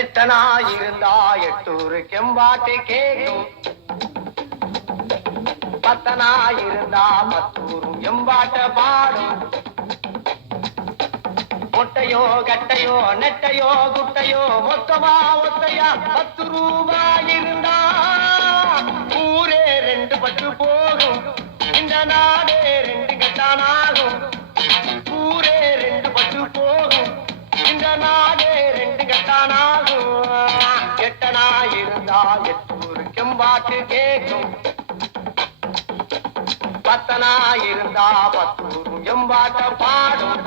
எட்டனா இருந்தா எட்டூரு கெம்பாட்டு கேட்கும். பத்தனா இருந்தா பத்தூரும் எம்பாட்ட பாடும். மொட்டையோ கட்டையோ நெட்டையோ குட்டையோ மொத்தமா ஒத்தையா 10 ரூபாய் இருந்தா ஊரே 2 பட்டு போகும். இந்த நாடே 2 கட்டானாகும். ஊரே 2 பட்டு போகும். இந்த நாடே 2 கட்டானாகும். எட்டனா இருந்தா எட்டூரு கெம்பாட்டு கேட்கும். பத்தனா இருந்தா பத்தூரும் எம்பாட்ட பாடும்.